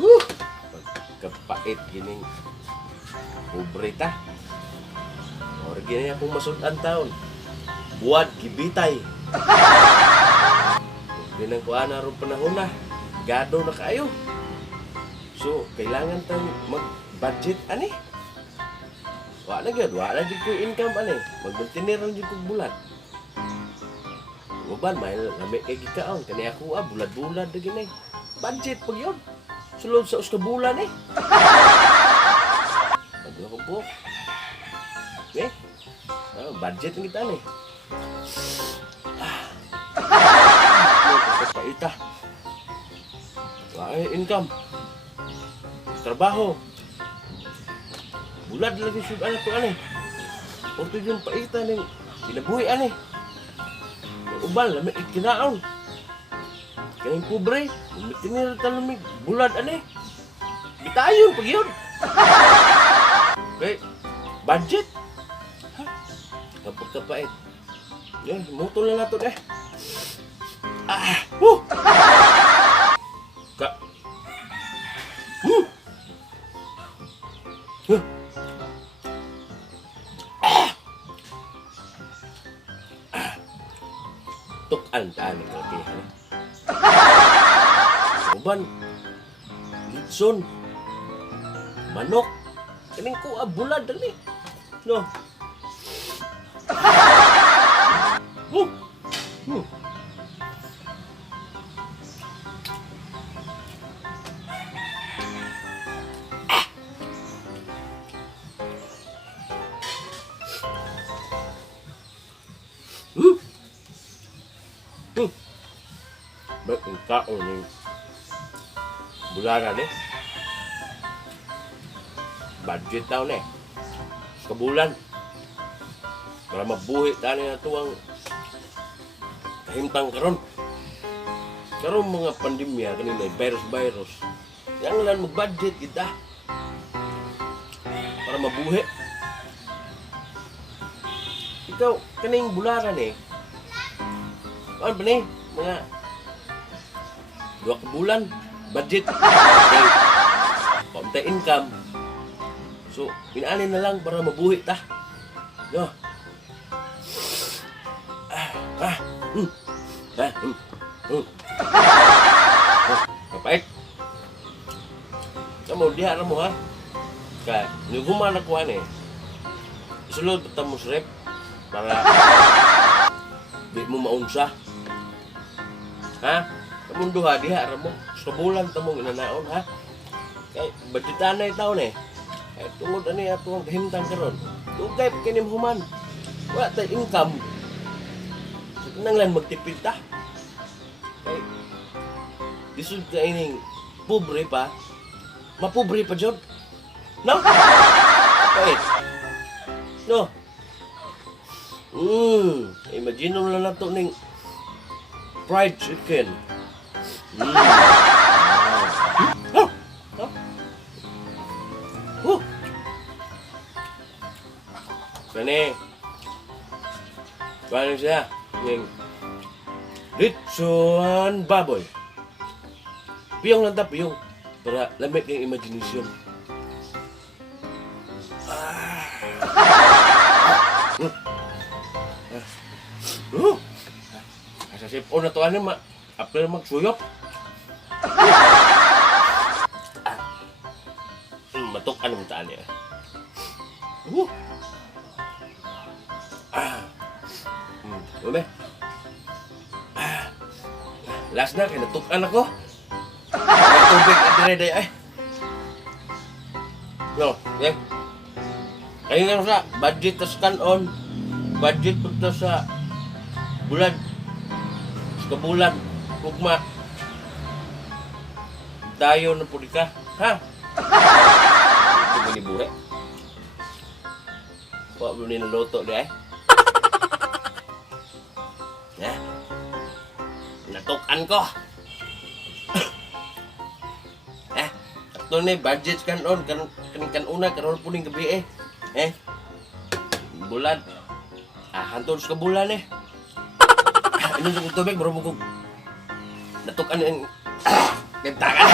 Pagkapait gining pobre ta. Or gini akong masudan taon. Buwad gibitay. Ginang ko ana ron panahon na. Gado na kayo. So, kailangan tayong mag-budget ani. Wala gyud, wala gyud ko income ani. Mag-maintain gyud ko bulan. Uban may lami kay gikaon kani ako bulad-bulad na gini. Budget pag yun. Sulod sa uska bulan eh. Pagod ako po. Eh? Budget ng kita eh. Paita. Wala income. Trabaho. Bulad lagi sud ana to ani. Orto yung paita ning kinabuhi ani. Ubal lami ikinaon. Kaning pobre, umitinir talamig bulad ani. Gitayon pag yun. Okay, budget. Ha? Kapag kapait. Yan, mutol na nato eh. Ka. Tukan tani kalakihan. Uban, litson, manok, kaning ko bulad dali. No. Ba't ang kaon yung bularan eh? Budget daw na eh. Kabulan. Para mabuhi tani na ito ang kahimtang karon. Karon mga pandemya kanina, virus. Yang lang mag-budget kita. Para mabuhi. Ikaw, kaning bularan eh. Ano ba ni? Mga 2 bulan budget. Okay. Paunta income. So, pinaanin na lang para mabuhi ta. No. Kapait. Kamu diha mo ha. Ka, niguman ako ani. Isulod ta mo rep para di mo maunsa. Ha? Kamu duha diha mo. Sa bulan ta mo inanaon ha. Kay budgetan na taon eh. Kay tungod ani ato ang kahimtang karon. Tugay kinim human. Wa ta income. So kinahanglan magtipid ta. Kay disud ka ining pobre pa. Mapobre pa jud. No? Kay no. Imagine mo lang nato ning fried chicken. Kani. Paano siya? Yung litson baboy. Piyong lang ta, piyong. Para lamig yung imagination. Asa sipon na to ano, apel magsuyop. Matukan mo taan niya. Ube. Last na, kaya natukan ako. Tubig na dire-dire ay. No, okay. Kaya nga sa budget tas kanon. Budget punta sa bulan. Sa bulan. Kugma. Tayo na puli ka. Ha? Ito ginibure. Wala mo niluto di ay. Ya. Natukan ko. Ito na budget kanon. Kan una karon puning gabi eh. Bulan. Hantod sa bulan eh. Inom sa tubig, bro mo ko. Natukan yung gantakan.